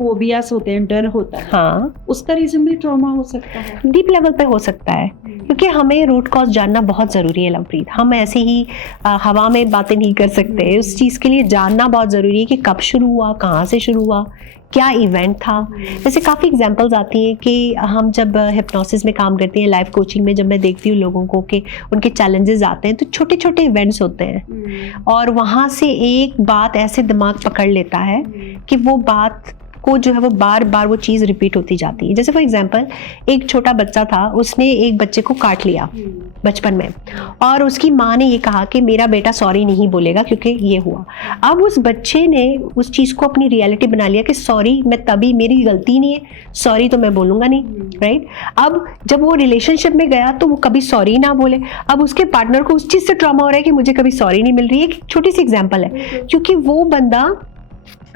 Phobias होते हैं, डर होता है, हाँ, उसका रीजन भी ट्रॉमा हो सकता है। डीप लेवल पे हो सकता है, क्योंकि हमें रूट कॉज जानना बहुत ज़रूरी है लवप्रीत। हम ऐसे ही हवा में बातें नहीं कर सकते, उस चीज़ के लिए जानना बहुत ज़रूरी है कि कब शुरू हुआ, कहाँ से शुरू हुआ, क्या इवेंट था। जैसे काफ़ी एग्जांपल्स आती हैं कि हम जब हिप्नोसिस में काम करते हैं, लाइफ कोचिंग में जब मैं देखती हूँ लोगों को कि उनके चैलेंजेस आते हैं, तो छोटे छोटे इवेंट्स होते हैं और वहाँ से एक बात ऐसे दिमाग पकड़ लेता है कि वो बात को जो है वो बार बार वो चीज़ रिपीट होती जाती है। जैसे फॉर एग्जांपल एक छोटा बच्चा था, उसने एक बच्चे को काट लिया बचपन में और उसकी माँ ने ये कहा कि मेरा बेटा सॉरी नहीं बोलेगा क्योंकि ये हुआ। अब उस बच्चे ने उस चीज़ को अपनी रियलिटी बना लिया कि सॉरी मैं तभी, मेरी गलती नहीं है, सॉरी तो मैं बोलूँगा नहीं, राइट। अब जब वो रिलेशनशिप में गया तो वो कभी सॉरी ना बोले, अब उसके पार्टनर को उस चीज़ से ट्रॉमा हो रहा है कि मुझे कभी सॉरी नहीं मिल रही है। एक छोटी सी एग्जाम्पल है, क्योंकि वो बंदा,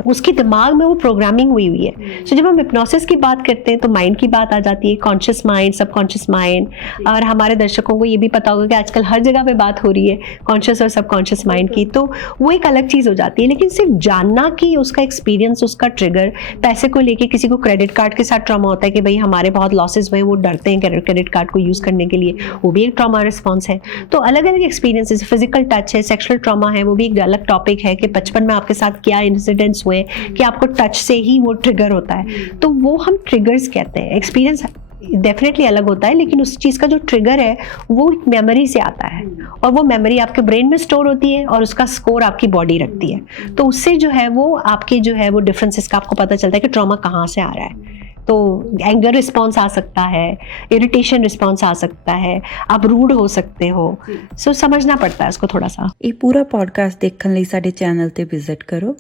उसके दिमाग में वो प्रोग्रामिंग हुई हुई है। सो जब हम हिप्नोसिस की बात करते हैं तो माइंड की बात आ जाती है, कॉन्शियस माइंड, सबकॉन्शियस माइंड। और हमारे दर्शकों को ये भी पता होगा कि आजकल हर जगह पे बात हो रही है कॉन्शियस और सबकॉन्शियस माइंड की, तो वो एक अलग चीज़ हो जाती है। लेकिन सिर्फ जानना कि उसका एक्सपीरियंस, उसका ट्रिगर, पैसे को लेके किसी को क्रेडिट कार्ड के साथ ट्रॉमा होता है कि भाई हमारे बहुत लॉसेज हुए, वो डरते हैं क्रेडिट कार्ड को यूज़ करने के लिए, वो भी एक ट्रॉमा रिस्पॉन्स है। तो अलग अलग एक्सपीरियंसेस, फिजिकल टच है, सेक्शुअल ट्रॉमा है, वो भी एक अलग टॉपिक है कि बचपन में आपके साथ क्या इंसिडेंट्स हुए कि आपको टच से ही वो ट्रिगर होता है, तो वो हम ट्रिगर्स कहते हैं। एक्सपीरियंस डेफिनेटली अलग होता है, लेकिन उस चीज़ का जो ट्रिगर है वो मेमोरी से आता है और वो मेमोरी आपके ब्रेन में स्टोर होती है और उसका स्कोर आपकी बॉडी रखती है। तो उससे जो है वो आपके जो है वो डिफरेंसेस का आपको पता चलता है कि ट्रॉमा कहाँ से आ रहा है। तो एंगर रिस्पॉन्स आ सकता है, इरिटेशन रिस्पॉन्स आ सकता है, आप रूड हो सकते हो। सो समझना पड़ता है इसको थोड़ा सा। ਇਹ ਪੂਰਾ ਪੋਡਕਾਸਟ ਦੇਖਣ ਲਈ ਸਾਡੇ ਚੈਨਲ ਤੇ ਵਿਜ਼ਿਟ ਕਰੋ